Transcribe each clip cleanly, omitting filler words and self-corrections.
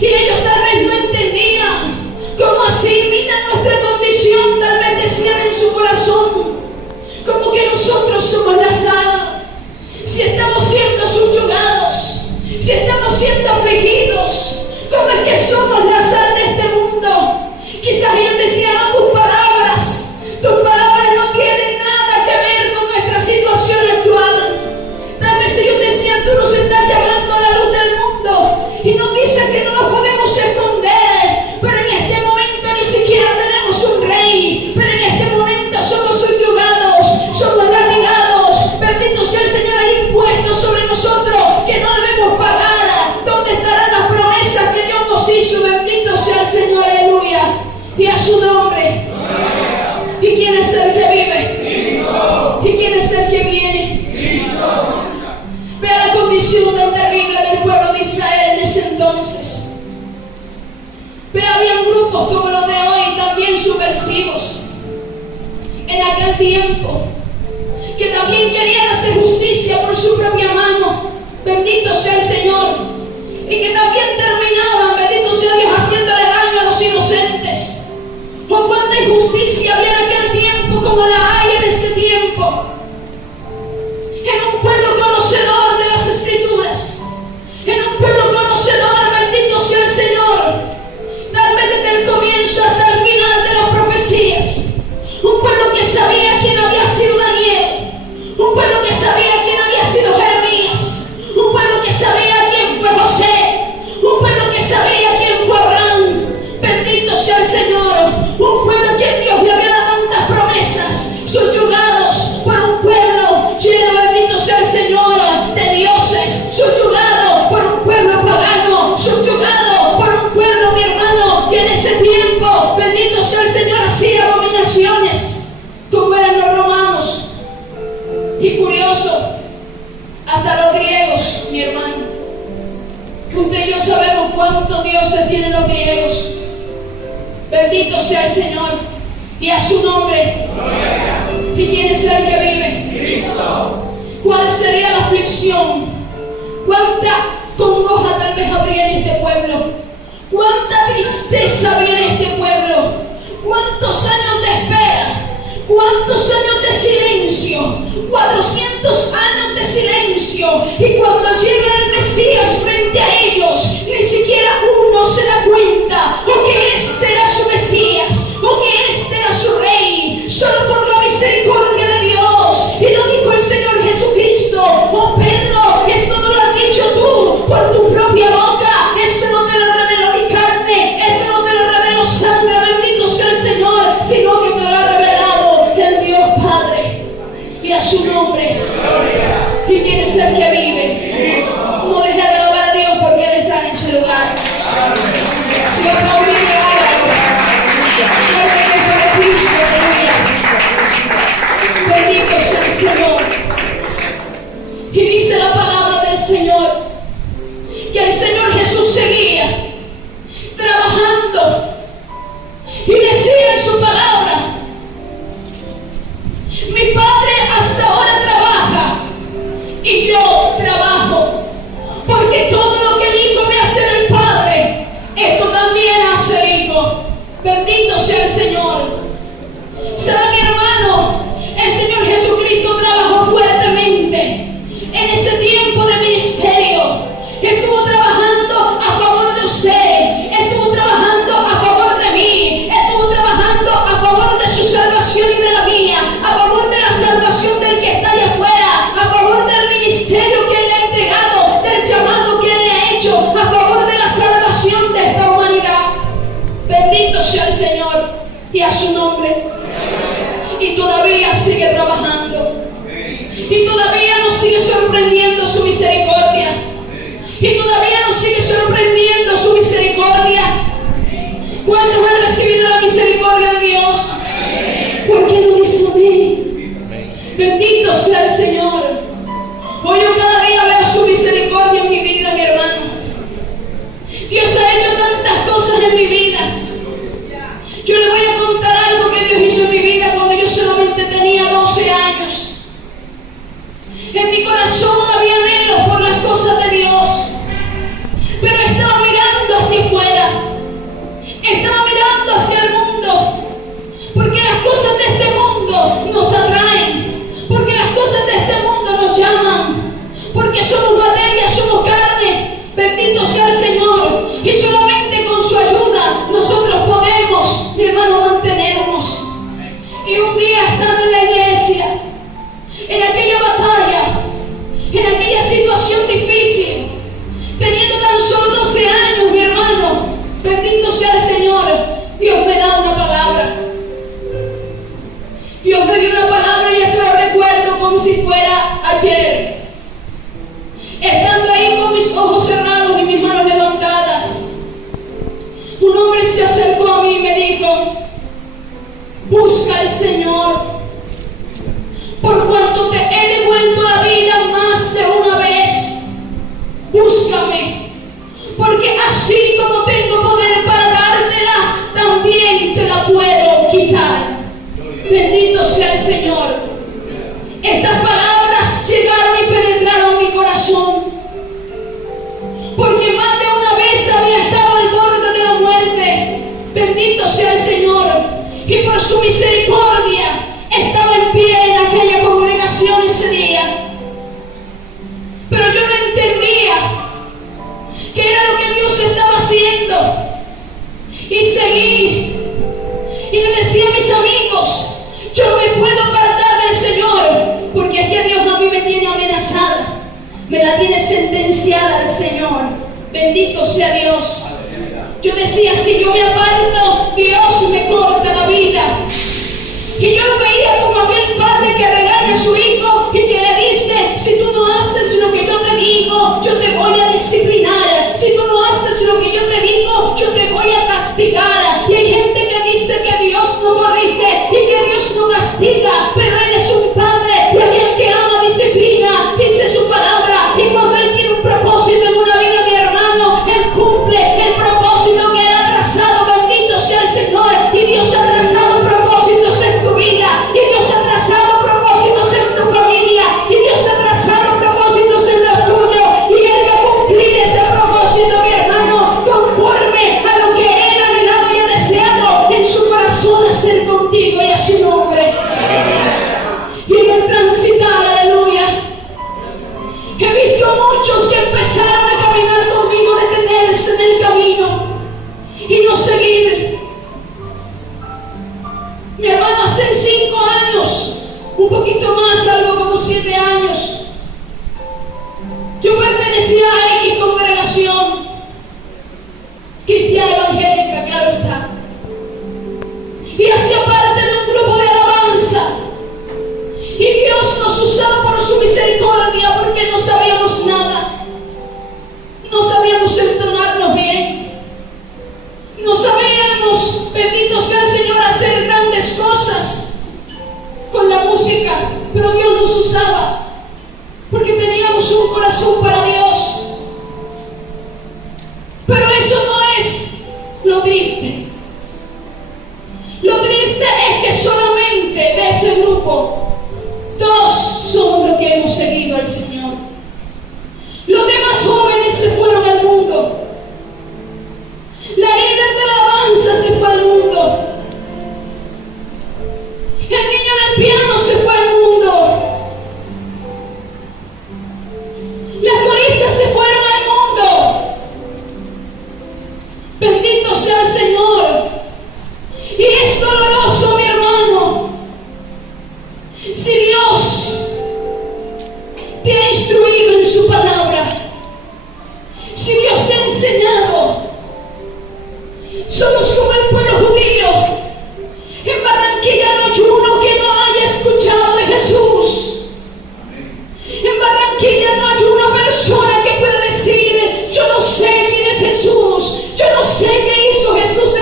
Y ellos tal vez no entendían cómo así, mira nuestra condición, tal vez decían en su corazón, como que nosotros somos la sal. Si estamos siendo subyugados, si estamos siendo afligidos, ¿cómo es que somos la sal de este mundo? Quizás ellos decían, no, tus palabras no tienen nada que ver con nuestra situación actual. Tal vez ellos decían, tú nos estás llamando a la luz del mundo y nos dices que no nos podemos esconder, pero en este momento ni siquiera tenemos un rey, pero en este momento somos subyugados, somos latigados. Bendito sea el Señor, hay impuestos sobre nosotros que no debemos pagar. ¿Dónde estarán las promesas que Dios nos hizo? Bendito sea el Señor, aleluya, y a su nombre. ¿Y quién es el que vive? Cristo. ¿Y quién es el que viene? Cristo. Vea la condición tan terrible del pueblo de Israel en ese entonces. Vea, habían grupos como los de hoy, también subversivos, en aquel tiempo, que también querían hacer justicia por su propia mano. Bendito sea el Señor. Y que también terminaban, bendito sea Dios, haciéndole daño a los inocentes. ¿O cuánta injusticia había en aquel tiempo como la hay en este tiempo? En un pueblo conocedor de las Escrituras, en un pueblo conocedor, bendito sea el Señor, tal vez desde el comienzo hasta el final de las profecías. Un pueblo que sabía quién había sido Daniel, un pueblo que sabía quién había sido Jeremías, un pueblo que sabía quién fue José, un pueblo que sabía quién fue Abraham. Bendito sea el Señor. Un pueblo que Dios le había dado tantas promesas, subyugados por un pueblo lleno, bendito sea el Señor, de dioses, subyugado por un pueblo pagano, subyugado por un pueblo, mi hermano, que en ese tiempo, bendito sea el Señor, hacía abominaciones, como eran los romanos. Y curioso, hasta los griegos, mi hermano. Usted y yo sabemos cuántos dioses tienen los griegos. Bendito sea el Señor, y a su nombre. ¿Y quién es el que vive? Cristo. ¿Cuál sería la aflicción? ¿Cuánta congoja tal vez habría en este pueblo? ¿Cuánta tristeza habría en este pueblo? ¿Cuántos años de espera? ¿Cuántos años de silencio? 400 años de silencio. Y cuando llega el Mesías frente a ellos, ni siquiera uno se da cuenta o que este era su Mesías, o que este era su Rey, solo por la misericordia de Dios. Y lo dijo el Señor Jesucristo: oh Pedro, esto no lo has dicho tú por tu propia boca, esto no te lo reveló mi carne, esto no te lo reveló sangre, bendito sea el Señor, sino que te lo ha revelado el Dios Padre. Y a su nombre. ¿Y quién es el que vive? No deje de alabar a Dios porque Él está en ese lugar. Si va a aplaudir, hágalo. Porque es para Cristo, aleluya. Bendito sea el Señor. Y dice la palabra del Señor que el Señor Jesús seguía trabajando y decía en su palabra: mi Padre hasta ahora trabaja y yo trabajo, porque todo lo que el Hijo me hace del Padre, esto también hace Busca al Señor, por cuanto te he devuelto la vida más de una vez. Búscame, porque así como tengo poder para dártela, también te la puedo quitar. Bendito sea el Señor. Estas palabras llegaron y penetraron mi corazón, porque más de una vez había estado al borde de la muerte. Bendito sea el Señor, y por su misericordia estaba en pie en aquella congregación ese día. Pero yo no entendía qué era lo que Dios estaba haciendo, y seguí y le decía a mis amigos: yo no me puedo apartar del Señor, porque es que Dios a mí me tiene amenazada, me la tiene sentenciada el Señor. Bendito sea Dios. Yo decía: si yo me aparto, Dios me corta la vida. Y yo lo veía como aquel padre que regaña a su hijo y que le dice: si tú no haces lo que yo te digo, yo te voy a disciplinar. Si tú no haces lo que yo te digo, yo te voy a castigar. Y hay gente que dice que Dios no corrige y que Dios no castiga, pero Él es un padre, y aquel que ama disciplina, dice su palabra. Y cuando Él tiene un propósito en una vida, mi hermano, Él cumple el propósito que Él ha trazado. Bendito sea el Señor. Y Dios ha trazado propósitos en tu vida, y Dios ha trazado propósitos en tu familia, y Dios ha trazado propósitos en lo tuyo, y Él va a cumplir ese propósito, mi hermano, conforme a lo que Él ha anhelado y ha deseado en su corazón hacer contigo y a su nombre. Y en el transitar, aleluya, he visto a muchos que empezaron a caminar conmigo, detenerse en el camino y no seguir. Mi hermano, hace 5 años, un poquito más, algo como 7 años, yo pertenecía a X congregación cristiana evangélica, claro está, y hacía parte de un grupo de alabanza. Y Dios nos usaba por su misericordia, porque no sabíamos nada, no sabíamos entonarnos bien, no sabíamos, bendito sea el Señor, hacer grandes cosas con la música, pero Dios nos usaba porque teníamos un corazón para Dios. Pero eso no es lo triste. Lo triste es que solamente de ese grupo 2 somos los que hemos seguido al Señor. Los demás jóvenes se fueron al mundo. La líder de la alabanza se fue al mundo. El niño del piano se fue al mundo. Las coristas se fueron al mundo. Bendito sea el Señor. Y es doloroso, mi hermano. Si Dios te ha instruido en su palabra, si Dios te ha enseñado, somos como el pueblo judío. En Barranquilla no hay uno que no haya escuchado de Jesús. En Barranquilla no hay una persona que pueda decir: yo no sé quién es Jesús, yo no sé qué hizo Jesús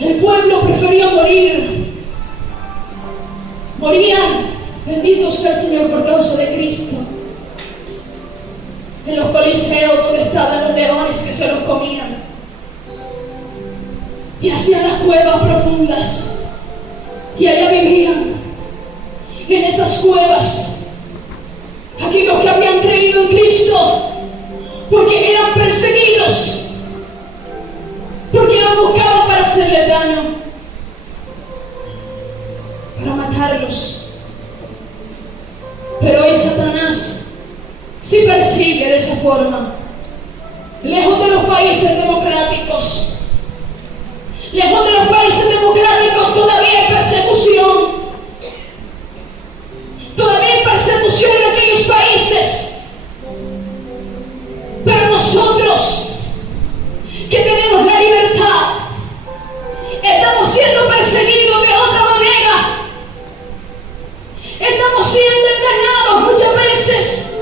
El pueblo prefirió morir. Morían, bendito sea el Señor, por causa de Cristo. En los coliseos donde estaban los leones que se los comían. Y hacían las cuevas profundas. Y allá vivían. En esas cuevas, aquellos que habían creído en Cristo, porque eran perseguidos, porque los buscaban para hacerle daño, para matarlos. Pero hoy Satanás sí persigue de esa forma, lejos de los países democráticos. Lejos de los países democráticos todavía hay persecución. Todavía hay persecución en aquellos países. Pero nosotros, que tenemos la libertad, estamos siendo perseguidos de otra manera. Estamos siendo engañados muchas veces.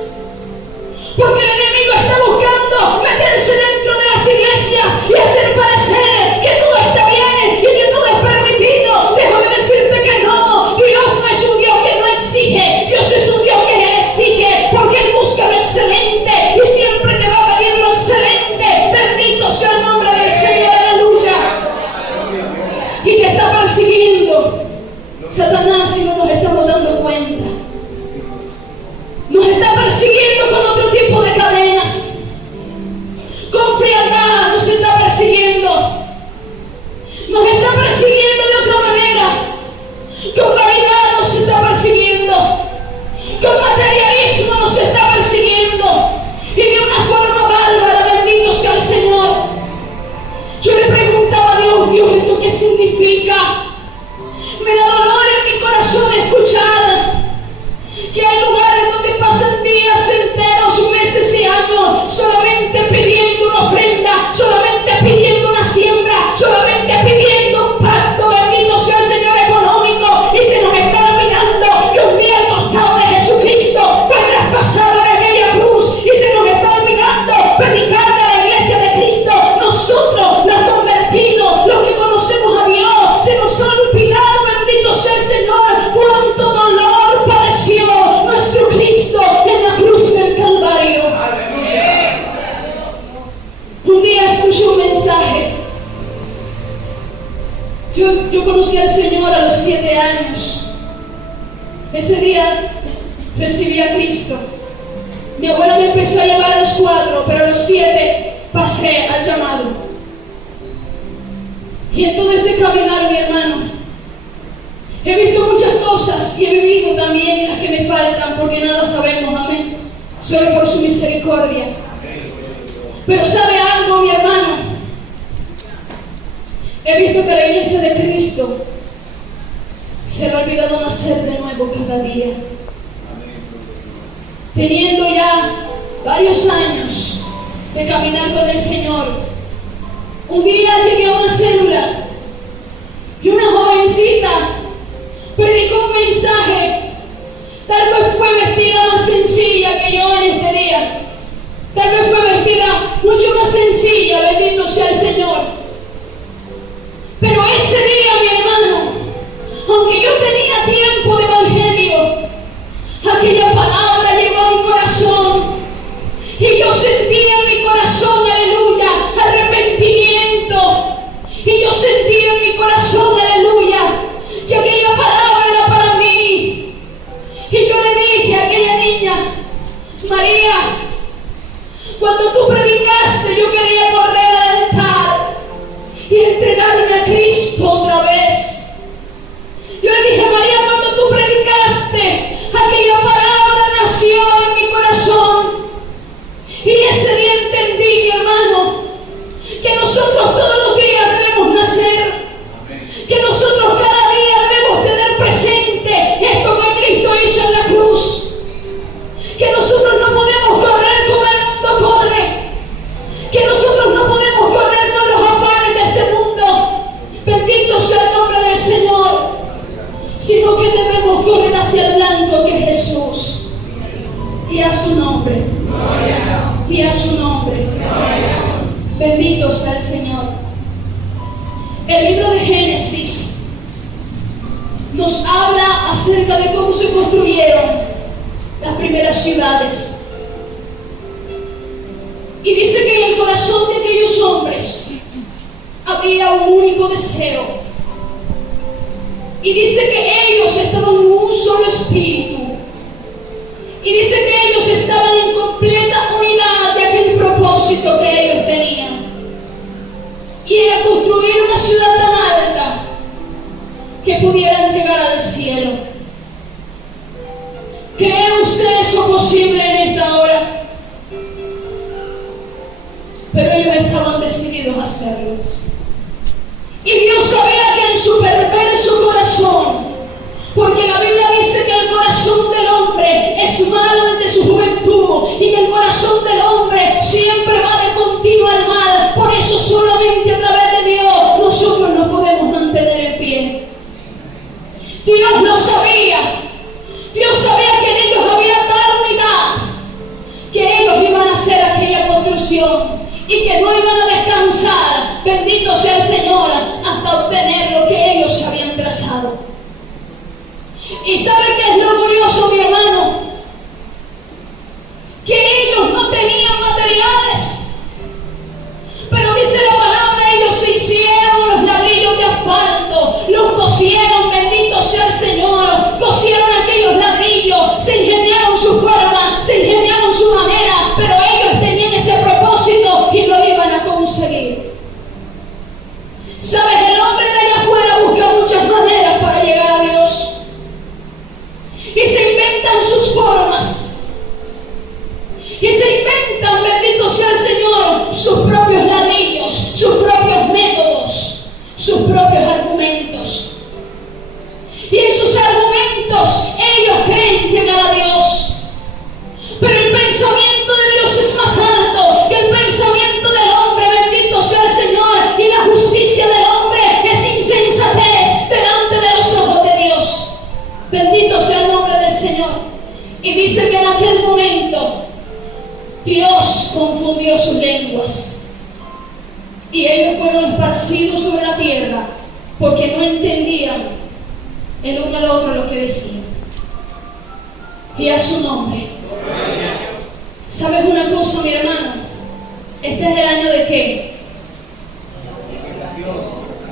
Porque el enemigo está buscando meterse dentro de las iglesias y hacer parecer que todo está bien y que todo es permitido. Déjame decirte que no. Dios no es un Dios que no exige. Dios es un Dios que Él exige, porque Él busca lo excelente y siempre te va a pedir lo excelente. Bendito sea el nombre del Señor, aleluya. Y te está persiguiendo Satanás, y no nos estamos dando cuenta. Nos está persiguiendo con otro tipo de cadenas. Con frialdad nos está persiguiendo. Nos está persiguiendo de otra manera. Con vanidad nos está persiguiendo. Con materialismo nos está persiguiendo. Y de una forma bárbara, bendito sea el Señor. Yo le preguntaba a Dios, Dios, ¿esto qué significa? Me da dolor en mi corazón escuchar que hay lugares donde pasan días enteros, meses y años solamente pidiendo una ofrenda, solamente pidiendo una siembra, solamente pidiendo un pacto, bendito sea el Señor, económico, y se nos está olvidando que un día el costado de Jesucristo fue traspasado en aquella cruz, y se nos está olvidando predicar de la iglesia de Cristo. Nosotros, los convertidos, los que conocemos a Dios, se nos ha olvidado, bendito sea el Señor, cuánto dolor padeció nuestro Cristo en la cruz del Calvario. Un día escuché un mensaje. Yo conocí al Señor a los 7 años. Ese día recibí a Cristo. Mi abuela me empezó a llevar a los 4, pero a los 7 pasé al llamado. Y en todo este caminar, mi hermano, he visto muchas cosas y he vivido también las que me faltan, porque nada sabemos, amén, solo por su misericordia. Pero ¿sabe algo, mi hermano? He visto que la iglesia de Cristo se le ha olvidado nacer de nuevo cada día. Teniendo ya varios años de caminar con el Señor, un día llegué a una célula y una jovencita predicó un mensaje. Tal vez fue vestida más sencilla que yo en este día. Tal vez fue vestida mucho más sencilla, bendito sea el Señor. Pero ese día, mi hermano, aunque yo tenía tiempo de evangelio, aquella palabra llegó a mi corazón. Y yo sentía en mi corazón, aleluya, arrepentimiento. Y yo sentía en mi corazón, aleluya, que aquella palabra era para mí. Y yo le dije a aquella niña, María, cuando tú predicaste, yo quería correr al altar y entregarme a Cristo otra vez. Yo le dije, María, cuando tú predicaste, aquella palabra nació en mi corazón. Y ese día entendí, mi hermano, que nosotros todos los días debemos nacer. Que nosotros cada día debemos tener presente esto que Cristo hizo en la cruz. Que nosotros no podemos correr como el mundo corre. Que nosotros no podemos correr con los afanes de este mundo. Bendito sea el nombre del Señor. Sino que debemos correr hacia el blanco que es Jesús. Y a su nombre. Y a su nombre. Bendito sea el Señor. El libro de Génesis nos habla acerca de cómo se construyeron las primeras ciudades. Y dice que en el corazón de aquellos hombres había un único deseo. Y dice que ellos estaban en un solo espíritu. Y dice que ellos estaban en completa unidad de aquel propósito que ellos tenían. Y era construir una ciudad tan alta que pudieran llegar al cielo. ¿Cree usted eso posible en esta hora? Pero ellos estaban decididos a hacerlo. Y Dios sabía que en su perverso corazón, porque la Biblia dice que el corazón del hombre es malo desde su juventud y que el corazón del hombre siempre va de continuo al mal. Por eso solamente a través de Dios nosotros nos podemos mantener en pie. Dios lo sabía. Dios sabía que en ellos había tal unidad que ellos iban a hacer aquella construcción y que no iban a descansar, bendito sea el Señor, hasta obtener lo que ellos habían trazado. ¿Y sabe qué es lo curioso, mi hermano? Que ellos no tenían materiales, pero dice la palabra, ellos se hicieron los ladrillos de asfalto, los cosieron, bendito sea el Señor, cosieron aquellos ladrillos, se ingeniaron su forma, se ingeniaron su manera, pero ellos tenían ese propósito y lo iban a conseguir. ¿Sabes? El hombre de allá afuera busca muchas maneras para llegar a Dios y se inventan sus formas y se inventan, bendito sea el Señor, sus propios ladrillos, sus propios métodos, sus propios argumentos. Y en sus argumentos ellos creen llegar a Dios. Pero el pensamiento de Dios es más alto que el pensamiento del hombre, bendito sea el Señor. Y la justicia del hombre es insensatez delante de los ojos de Dios. Bendito sea el nombre del Señor. Y dice que en aquel momento Dios confundió sus lenguas y ellos fueron esparcidos sobre la tierra porque no entendían el uno al otro lo que decían. Y a su nombre. ¿Sabes una cosa, mi hermano? Este es el año de ¿qué?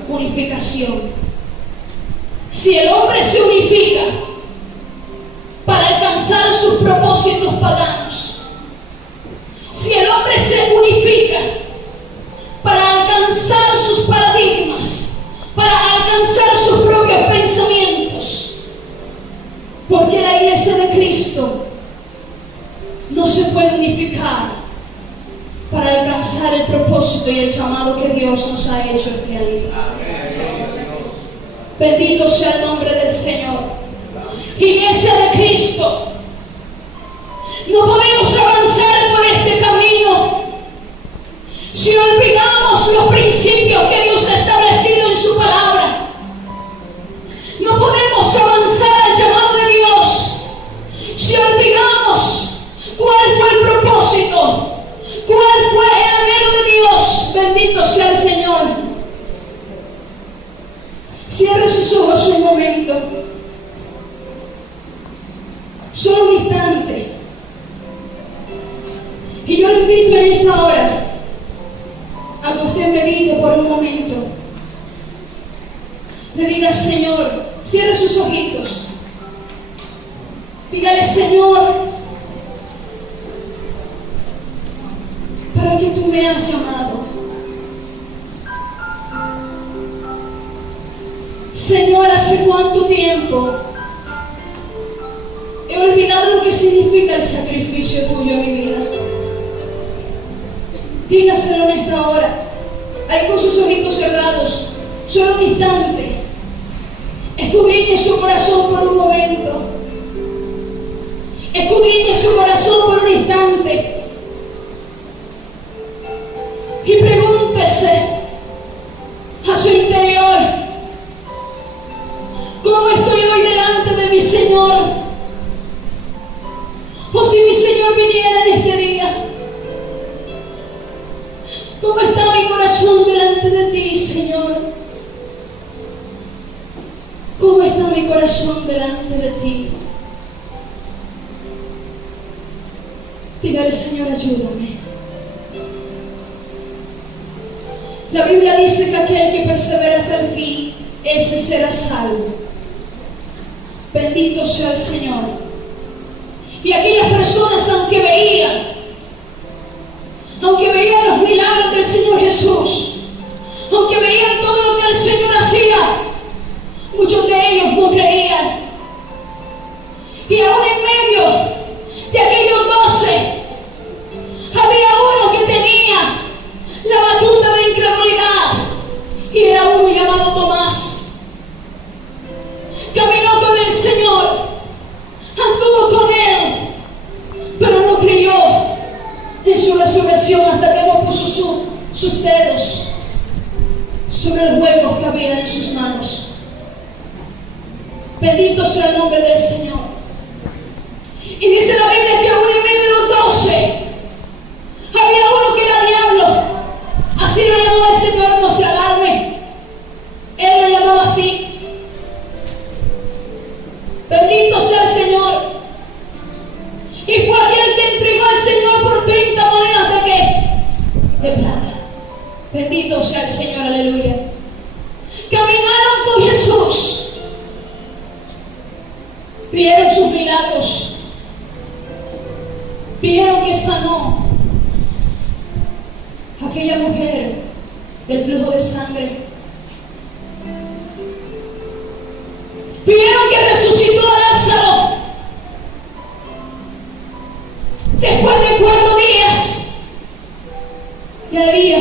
Unificación. Si el hombre se unifica para alcanzar sus propósitos paganos, si el hombre se unifica para alcanzar sus paradigmas, para alcanzar sus propios pensamientos, porque la iglesia de Cristo no se puede unificar para alcanzar el propósito y el llamado que Dios nos ha hecho en realidad. Bendito sea el nombre del Señor. Iglesia de Cristo, no podemos avanzar por este camino si olvidamos los principios que Dios ha establecido en su palabra. No podemos avanzar al llamado de Dios si olvidamos cuál fue el propósito, cuál fue el anhelo de Dios. Bendito sea el Señor. Cierre sus ojos un momento, solo un instante, y yo le invito en esta hora a que usted medite por un momento. Le diga: Señor, cierre sus ojitos, dígale: Señor, ¿para qué tú me has llamado? Señor, ¿hace cuánto tiempo he olvidado lo que significa el sacrificio tuyo en mi vida? Dígaselo en esta hora. Ahí con sus ojitos cerrados, solo un instante. Escudriñe su corazón por un momento. Escudriñe su corazón por un instante. Y pregúntese a su interior: ¿cómo estoy hoy delante de mi Señor? O si mi Señor viniera en este día, ¿cómo está mi corazón delante de ti, Señor? mi corazón delante de ti. Dígale, Señor, ayúdame. La Biblia dice que aquel que persevera hasta el fin, ese será salvo. Bendito sea el Señor. Y aquellas personas, aunque veían los milagros del Señor Jesús, aunque veían todo lo que el Señor hacía, muchos de ellos no creían. Y aún en medio de aquellos 12, había uno que tenía la batuta de incredulidad, y era uno llamado Tomás. Caminó con el Señor, anduvo con Él, pero no creyó en su resurrección hasta que no puso sus dedos sobre los huecos que había en sus manos. Bendito sea el nombre del Señor. Y dice la Biblia que aún en medio de los 12 había uno que era diablo. Así lo llamaba el Señor, no se alarme. Él lo llamaba así. Bendito sea el Señor. Y fue aquel que entregó al Señor por 30 monedas de ¿qué? De plata. Bendito sea el Señor, aleluya. Caminaron con Jesús. Vieron sus milagros. Vieron que sanó a aquella mujer del flujo de sangre. Vieron que resucitó a Lázaro después de 4 días de día.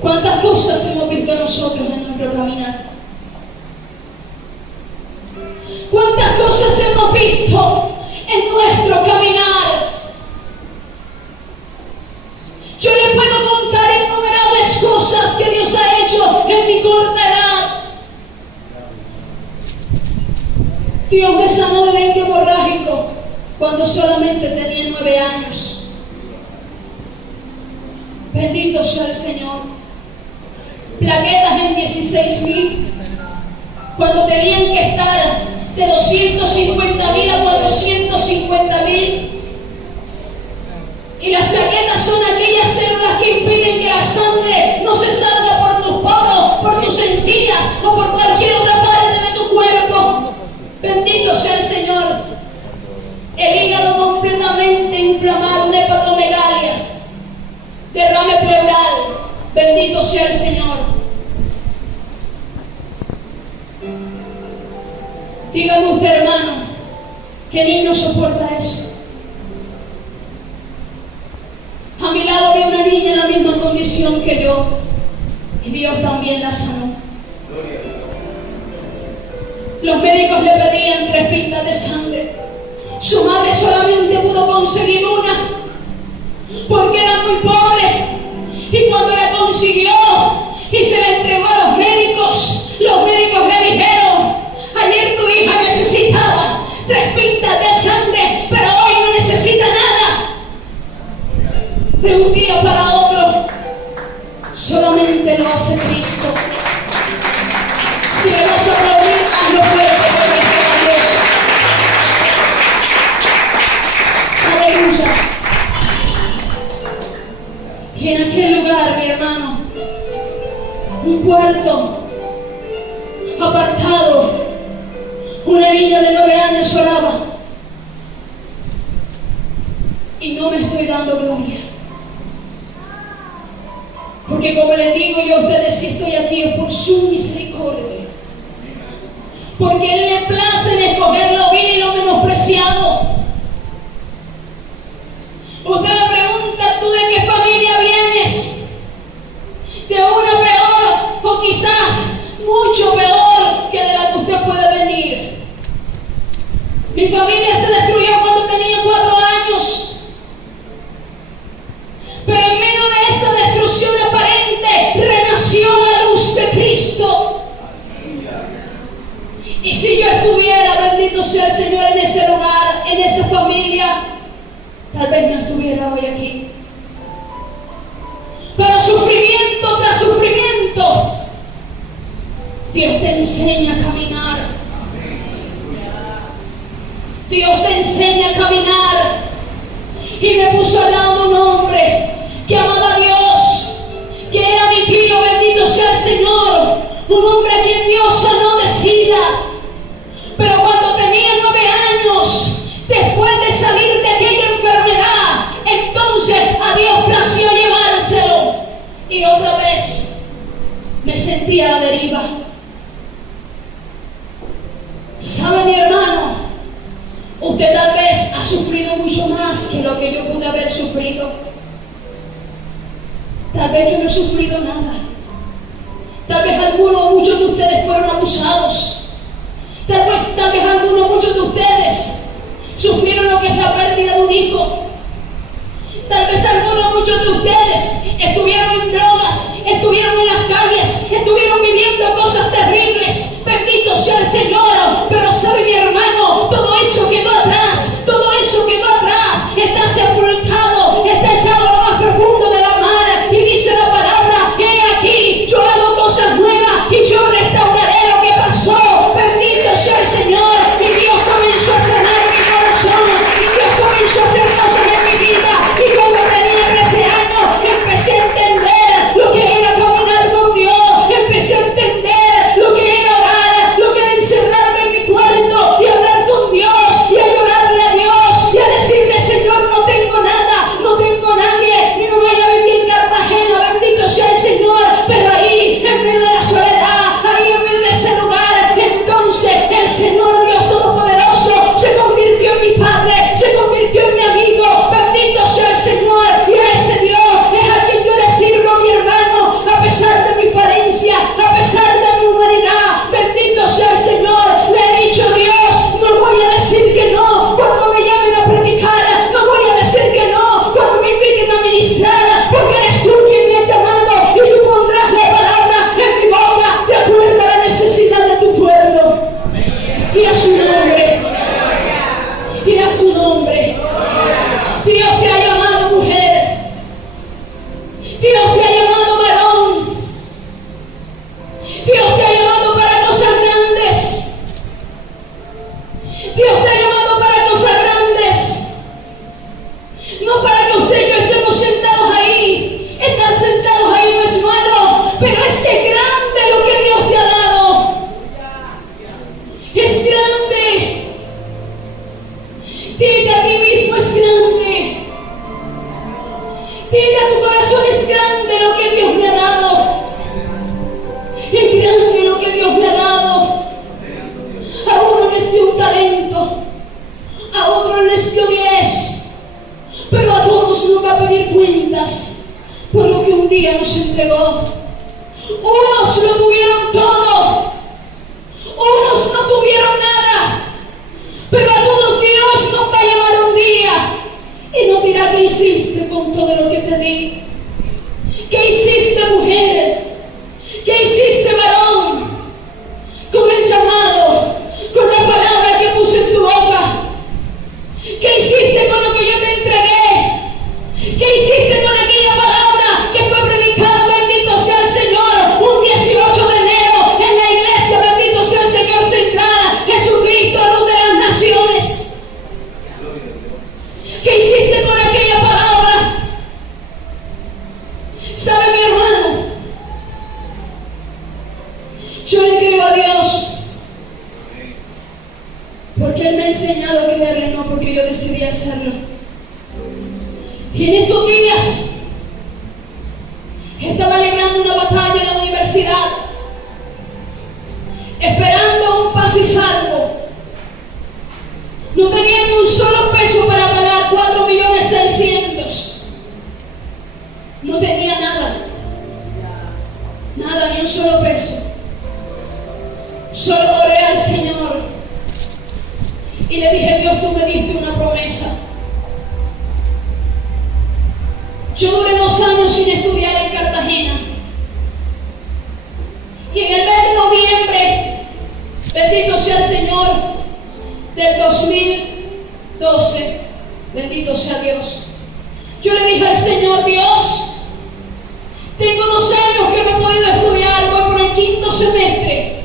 ¿Cuántas cosas hemos visto nosotros en nuestro caminar? ¿Cuántas cosas hemos visto en nuestro caminar? Yo le puedo contar innumerables cosas que Dios ha hecho en mi corta edad. Dios me sanó de dengue hemorrágico cuando solamente tenía 9 años. Bendito sea el Señor. Plaquetas en 16,000 cuando tenían que estar de 250,000 a 450,000. Y las plaquetas son aquellas células que impiden que la sangre no se salga por tus poros, por tus encías o por cualquier otra parte de tu cuerpo. Bendito sea el Señor. El hígado completamente inflamado, una hepatomegalia, derrame pleural. Bendito sea el Señor. Dígame usted, hermano, ¿qué niño soporta eso? A mi lado había una niña en la misma condición que yo, y Dios también la sanó. Los médicos le pedían 3 pintas de sangre. Su madre solamente pudo conseguir una, porque era muy pobre. Y cuando la consiguió y se la entregó a los médicos le dijeron: ayer tu hija necesitaba 3 pintas de sangre, pero hoy no necesita nada. De un día para otro, solamente lo hace Cristo. Si le vas a aplaudir, hazlo fuerte, porque a Dios. Aleluya. Y en aquel lugar, mi hermano, un cuarto apartado, una niña de 9 años oraba. Y no me estoy dando gloria, porque como les digo yo a ustedes, si estoy aquí es por su misericordia, porque Él le place en escoger lo vil y lo menospreciado. Usted me pregunta: ¿tú de qué familia vienes? ¿De una peor o quizás mucho peor que de la que usted puede venir? Mi familia se destruyó cuando tenía 4 años, pero en medio de esa destrucción aparente renació la luz de Cristo. Y si yo estuviera, bendito sea el Señor, en ese lugar, en esa familia, tal vez no estuviera hoy aquí. Pero sufrimiento tras sufrimiento, Dios te enseña a caminar. Dios te enseña a caminar. Y me puso al lado un hombre que amaba a Dios, que era mi tío, bendito sea el Señor. Un hombre a quien Dios sanó de sida. Pero cuando tenía 9 años, después de salir de aquella enfermedad, entonces a Dios plació llevárselo. Y otra vez me sentí a la deriva. ¿Sabe, mi hermano? Usted tal vez ha sufrido mucho más que lo que yo pude haber sufrido. Tal vez yo no he sufrido nada. Tal vez muchos de ustedes fueron abusados. Tal vez muchos de ustedes sufrieron lo que es la pérdida de un hijo. Tal vez muchos de ustedes estuvieron en drogas, estuvieron en las calles, estuvieron viviendo cosas terribles. Bendito sea el Señor. Pero sabe, mi hermano, todo eso quedó atrás. Todo eso quedó atrás. Está sepultado, está echado a lo más profundo de la mar. Y dice la palabra: he aquí, yo hago cosas nuevas y yo restauraré lo que pasó. Bendito sea el Señor. Y Dios comenzó a sanar mi corazón. Y Dios comenzó a hacer cosas en mi vida. Y cuando tenía 13 años, empecé a entender lo que era caminar con Dios. Empecé a entender lo que era orar, lo que era encerrarme en mi cuarto y hablar con Dios y a llorarle a Dios y a decirle: Señor, no tengo nada, no tengo nadie, mi mamá ya vivía en Cartagena, bendito sea el Señor. Pero ahí, en medio de la soledad, ahí en medio de ese lugar, entonces el Señor Dios Todopoderoso se convirtió en mi Padre, se convirtió en mi amigo. Bendito sea el Señor. Y a ese Dios es a quien yo le sirvo, mi hermano, a pesar de mi falencia, a pesar de mi humanidad. Bendito sea el Señor. Le he dicho: Dios, no voy a decir que no cuando me llamen a predicar, no voy a decir que no cuando me inviten a ministrar, porque eres tú quien me has llamado y tú pondrás la palabra en mi boca de acuerdo a la necesidad de tu pueblo. Y a su nombre, y a su nombre. Dios te ha llamado mujer, Dios te ha llamado varón, Dios te ha llamado para cosas grandes, Dios te ha llamado para cosas grandes. No para que usted y yo estemos sentados ahí. Estar sentados ahí no es malo, pero es que es grande lo que Dios te ha dado. Es grande. Dile a ti mismo: es grande. Dile a tu corazón: es grande lo que Dios me ha dado. Es grande lo que Dios me ha dado. A uno les dio un talento, a otro les dio 10, pero a todos nos va a pedir cuentas por lo que un día nos entregó. Unos lo tuvieron todo, unos no tuvieron nada, pero a todos Dios nos va a llamar un día y nos dirá: ¿qué hiciste con todo lo que te di? ¿Qué hiciste, mujer? ¿Qué hiciste, varón? Con el llamado, con la palabra que puse en tu boca. ¿Qué hiciste con lo que yo te entregué? ¿Qué hiciste con aquella palabra que fue predicada, bendito sea el Señor, un 18 de enero en la iglesia, bendito sea el Señor central, Jesucristo, luz de las naciones? ¿Qué hiciste con aquella palabra? ¿Sabe, mi hermano? Yo le creo a Dios porque Él me ha enseñado a creerle, no porque yo decidí hacerlo. Y en estos días estaba librando una batalla en la universidad, esperando un pase y salvo. No tenía ni un solo peso para pagar 4.600.000. No tenía nada, ni un solo peso. Solo oré al Señor y le dije: Dios, tú me diste una promesa. Yo duré 2 años sin estudiar en Cartagena. Y en el mes de noviembre, bendito sea el Señor, del 2012, bendito sea Dios, yo le dije al Señor: Dios, tengo 2 años que no he podido estudiar, voy por el 5.º semestre.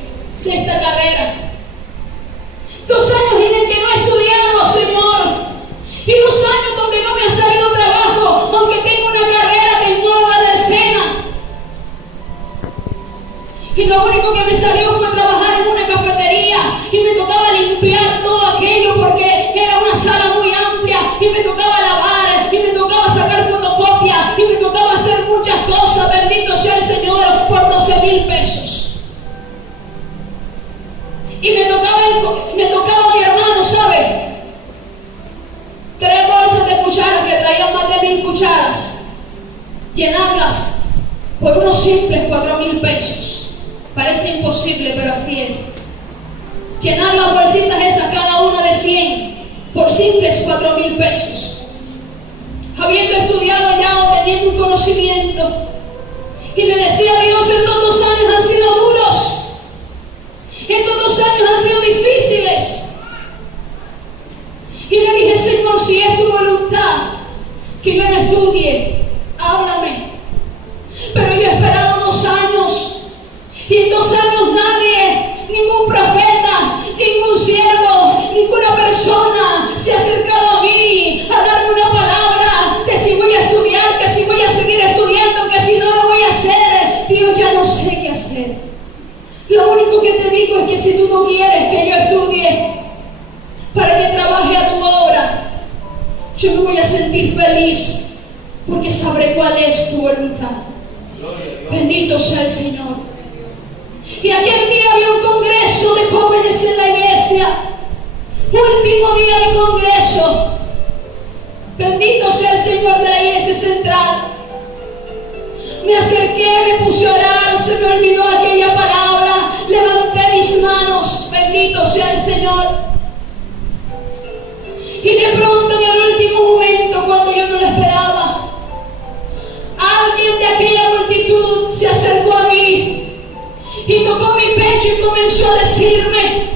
Y lo único que me salió fue trabajar en una cafetería y me tocaba limpiar todo aquello porque era una sala muy amplia y me tocaba lavar y me tocaba sacar fotocopias y me tocaba hacer muchas cosas. Bendito sea el Señor, por 12,000 pesos. Y me tocaba mi hermano, ¿sabe? 3 bolsas de cucharas que traían más de 1,000 cucharas, llenarlas por unos simples 4,000 pesos. Parece imposible, pero así es. Llenar las bolsitas esas, cada una de 100, por simples 4,000 pesos. Habiendo estudiado ya o teniendo un conocimiento. Y le decía a Dios, estos 2 años han sido duros. Estos 2 años han sido difíciles. Y le dije, Señor, si es tu voluntad que yo no estudie, háblame. Pero yo he esperado 2 años. Y en 2 años nadie, ningún profeta, ningún siervo, ninguna persona se ha acercado a mí a darme una palabra que si voy a estudiar, que si voy a seguir estudiando, que si no lo voy a hacer. Dios, ya no sé qué hacer. Lo único que te digo es que si tú no quieres que yo estudie para que trabaje a tu obra, yo me voy a sentir feliz porque sabré cuál es tu voluntad. Bendito sea el Señor. Y aquel día había un congreso de jóvenes en la iglesia. Último día de congreso. Bendito sea el Señor de la iglesia central. Me acerqué, me puse a orar, se me olvidó aquella palabra. Levanté mis manos. Bendito sea el Señor. Y de pronto en el último momento, cuando yo no lo esperaba, alguien de aquella multitud se acercó a mí y tocó mi pecho y comenzó a decirme,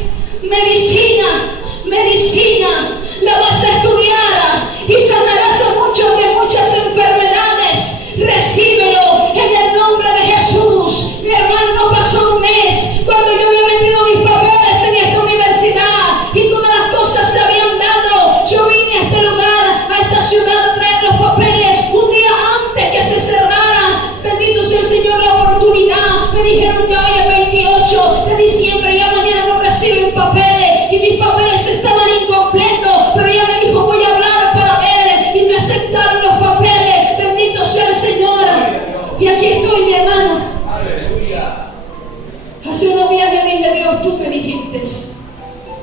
medicina, medicina, la vas a estudiar y sanarás a muchas enfermedades. Recíbelo en el nombre de Jesús. Mi hermano, no pasó un mes cuando yo había metido mis papeles en esta universidad y todas las cosas se habían dado. Yo vine a este lugar, a esta ciudad, a traer los papeles un día antes que se cerrara. Bendito sea el Señor, la oportunidad. Me dijeron, ya hoy es 28 de diciembre, ya mañana no reciben papeles. Y mis papeles estaban incompletos, pero ella me dijo, voy a hablar para ver. Y me aceptaron los papeles. Bendito sea el Señor. Y aquí estoy, mi hermano. Hace unos días le dije, Dios, tú me dijiste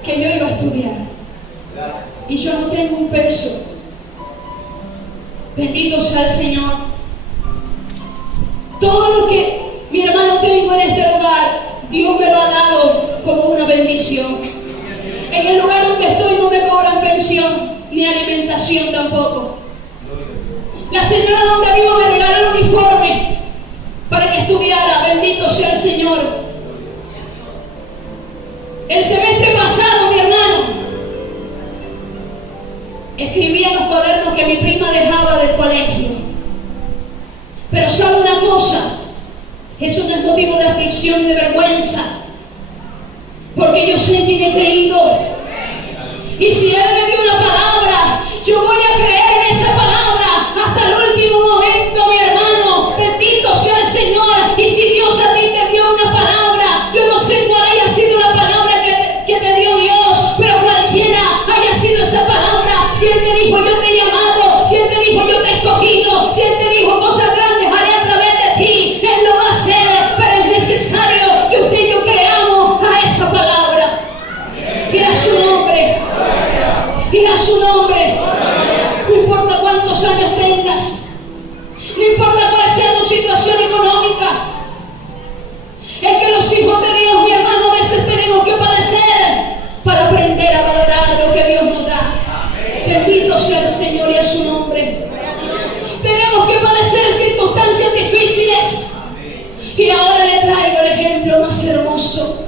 que yo iba a estudiar. Y yo no tengo un peso. Bendito sea el Señor. Todo lo que mi hermano tengo en este lugar, Dios me lo ha dado como una bendición. En el lugar donde estoy no me cobran pensión, ni alimentación tampoco. La señora donde vivo me regaló el uniforme para que estudiara. Bendito sea el Señor. El semestre pasado, mi hermano, escribía en los cuadernos que mi prima dejaba del colegio. Pero sabe una cosa, eso no es motivo de aflicción y de vergüenza, porque yo sé quién he creído. Y si Él me dio una palabra, yo voy a creer en esa palabra hasta el último momento, mi hermano. Bendito sea el Señor. Y si Dios a ti te dio una palabra, yo no sé cuál haya sido la palabra que te dio Dios, pero cualquiera haya sido esa palabra, si Él te dijo, yo te he llamado, si Él te dijo, yo te he escogido, si Él te dijo, cosas grandes haré a través de ti, Él lo va a hacer, pero es necesario que usted y yo creamos a esa palabra. Y a su nombre. Y a su nombre. No importa cuántos años tengas, no importa cuál sea tu situación económica, es que los hijos de Dios, mi hermano, a veces tenemos que padecer para aprender a valorar lo que Dios nos da. Bendito sea el Señor y a su nombre. Tenemos que padecer circunstancias difíciles. Y ahora le traigo el ejemplo más hermoso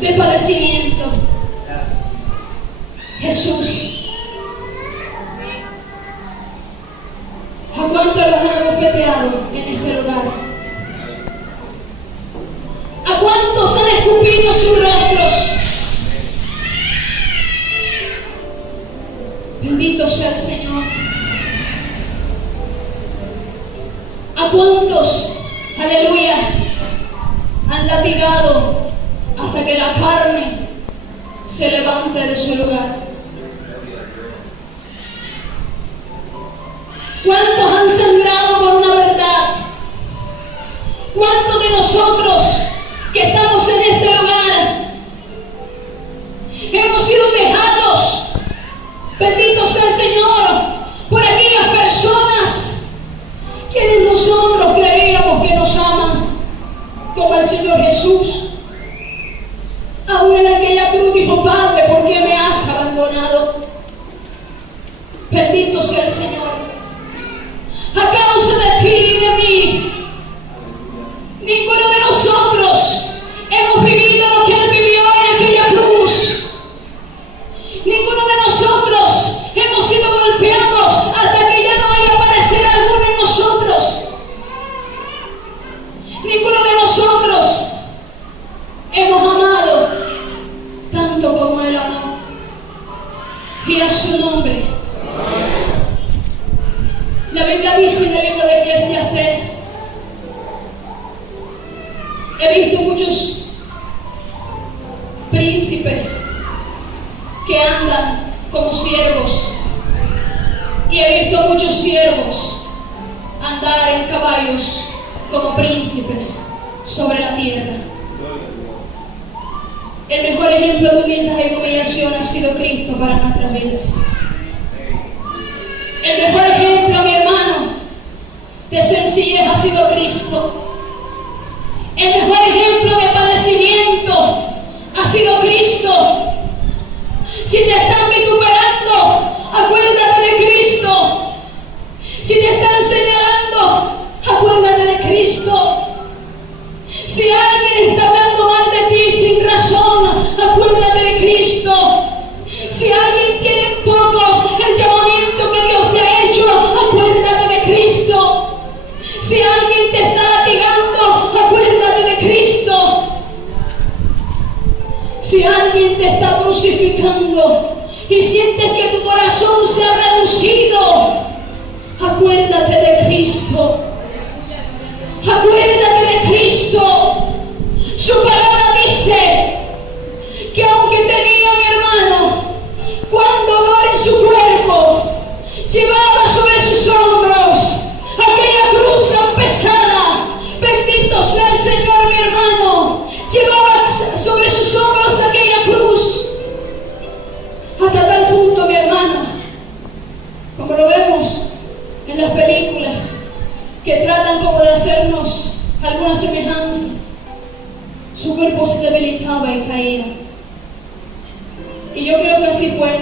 de padecimiento. Jesús. ¿A cuántos los han abofeteado en este lugar? ¿A cuántos han escupido sus rostros? Bendito sea el Señor. ¿A cuántos, aleluya, han han latigado hasta que la carne se levante de su lugar. ¿Cuántos han sangrado por una verdad? ¿Cuántos de nosotros que estamos en este lugar hemos sido dejados, bendito sea el Señor, por aquellas personas quienes nosotros creíamos que nos aman, como el Señor Jesús? Aún en aquella cruz dijo: Padre, ¿por qué me has abandonado? Bendito sea el Señor. A causa de ti y de mí, ninguno de nosotros hemos vivido lo que Él vivió en aquella cruz. Ninguno de nosotros hemos sido golpeados hasta que ya no haya parecer alguno en nosotros. Ninguno de nosotros hemos amado tanto como Él amó. Y a su nombre. La Biblia dice en el libro de Eclesiastés: he visto muchos príncipes que andan como siervos, y he visto a muchos siervos andar en caballos como príncipes sobre la tierra. El mejor ejemplo de humildad y humillación ha sido Cristo para nuestras vidas. El mejor ejemplo, mi hermano, de sencillez ha sido Cristo. El mejor ejemplo de padecimiento ha sido Cristo. Si te están vituperando, acuérdate de Cristo. Si te están señalando, acuérdate de Cristo. Si alguien está hablando mal de ti sin razón, acuérdate de Cristo. Si alguien tiene poco el llamamiento que Dios te ha hecho, acuérdate de Cristo. Si alguien te está latigando, acuérdate de Cristo. Si alguien te está crucificando y sientes que tu corazón se ha reducido, acuérdate de Cristo. Acuérdate de Cristo. Su palabra dice que aunque tenía, mi hermano, cuando dolor en su cuerpo, llevaba sobre sus hombros aquella cruz tan pesada. Bendito sea el Señor, mi hermano. Llevaba sobre sus hombros aquella cruz. Hasta tal punto, mi hermano, como lo vemos en las películas, que tratan como de hacernos alguna semejanza, su cuerpo se debilitaba y caía. Y yo creo que así fue,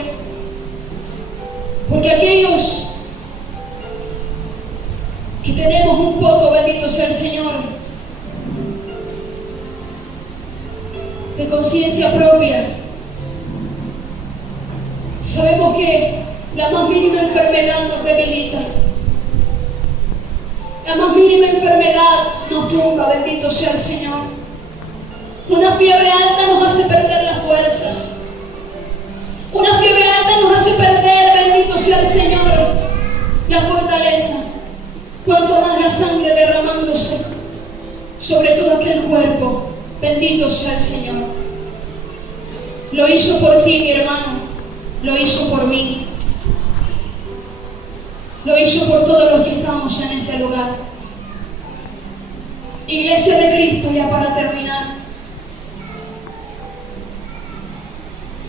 porque aquellos que tenemos un poco, bendito sea el Señor, de conciencia propia, sabemos que la más mínima enfermedad nos debilita. La más mínima enfermedad nos tumba, bendito sea el Señor. Una fiebre alta nos hace perder las fuerzas. Una fiebre alta nos hace perder, bendito sea el Señor, la fortaleza. Cuanto más la sangre derramándose sobre todo aquel cuerpo, bendito sea el Señor. Lo hizo por ti, mi hermano. Lo hizo por mí. Lo hizo por todos los que estamos en este lugar. Iglesia de Cristo, ya para terminar,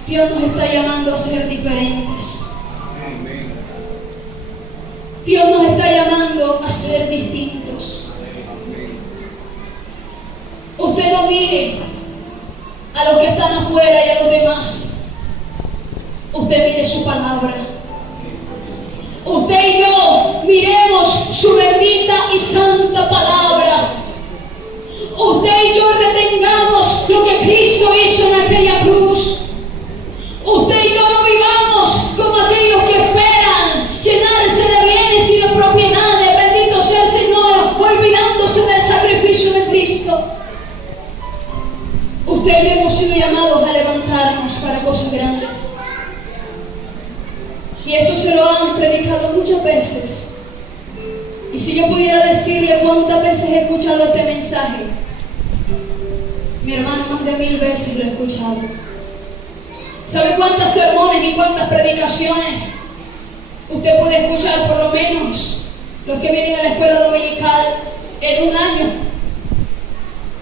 Dios nos está llamando a ser diferentes. Dios nos está llamando a ser distintos. Usted no mire a los que están afuera y a los demás. Usted mire su palabra. Usted y yo miremos su bendita y santa palabra. Usted y yo retengamos lo que Cristo hizo en aquella cruz. Usted y yo no vivamos como aquellos que esperan llenarse de bienes y de propiedades, bendito sea el Señor, olvidándose del sacrificio de Cristo. Usted y yo hemos sido llamados a levantarnos para cosas grandes. Y esto se lo han predicado muchas veces. Y si yo pudiera decirle cuántas veces he escuchado este mensaje, Mi hermano, más de 1000 veces lo he escuchado. ¿Sabe cuántas sermones y cuántas predicaciones usted puede escuchar? Por lo menos los que vienen a la escuela dominical en un año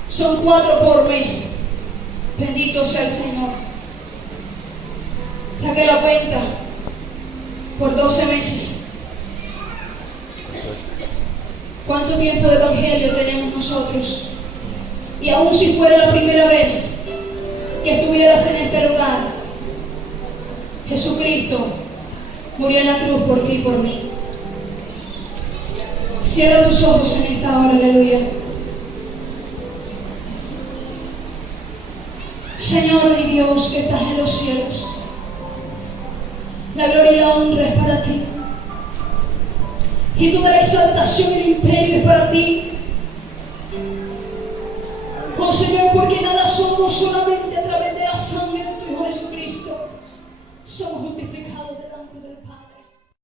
son 4 por mes. Bendito sea el Señor. Saque la cuenta por 12 meses. ¿Cuánto tiempo de evangelio tenemos nosotros? Y aun si fuera la primera vez que estuvieras en este lugar, Jesucristo murió en la cruz por ti y por mí. Cierra tus ojos en esta hora, aleluya. Señor y Dios que estás en los cielos, la gloria y la honra es para ti, y toda la exaltación y el imperio es para ti. Oh Señor, porque nada somos, solamente a través de la sangre de tu Hijo Jesucristo somos justificados delante del Padre.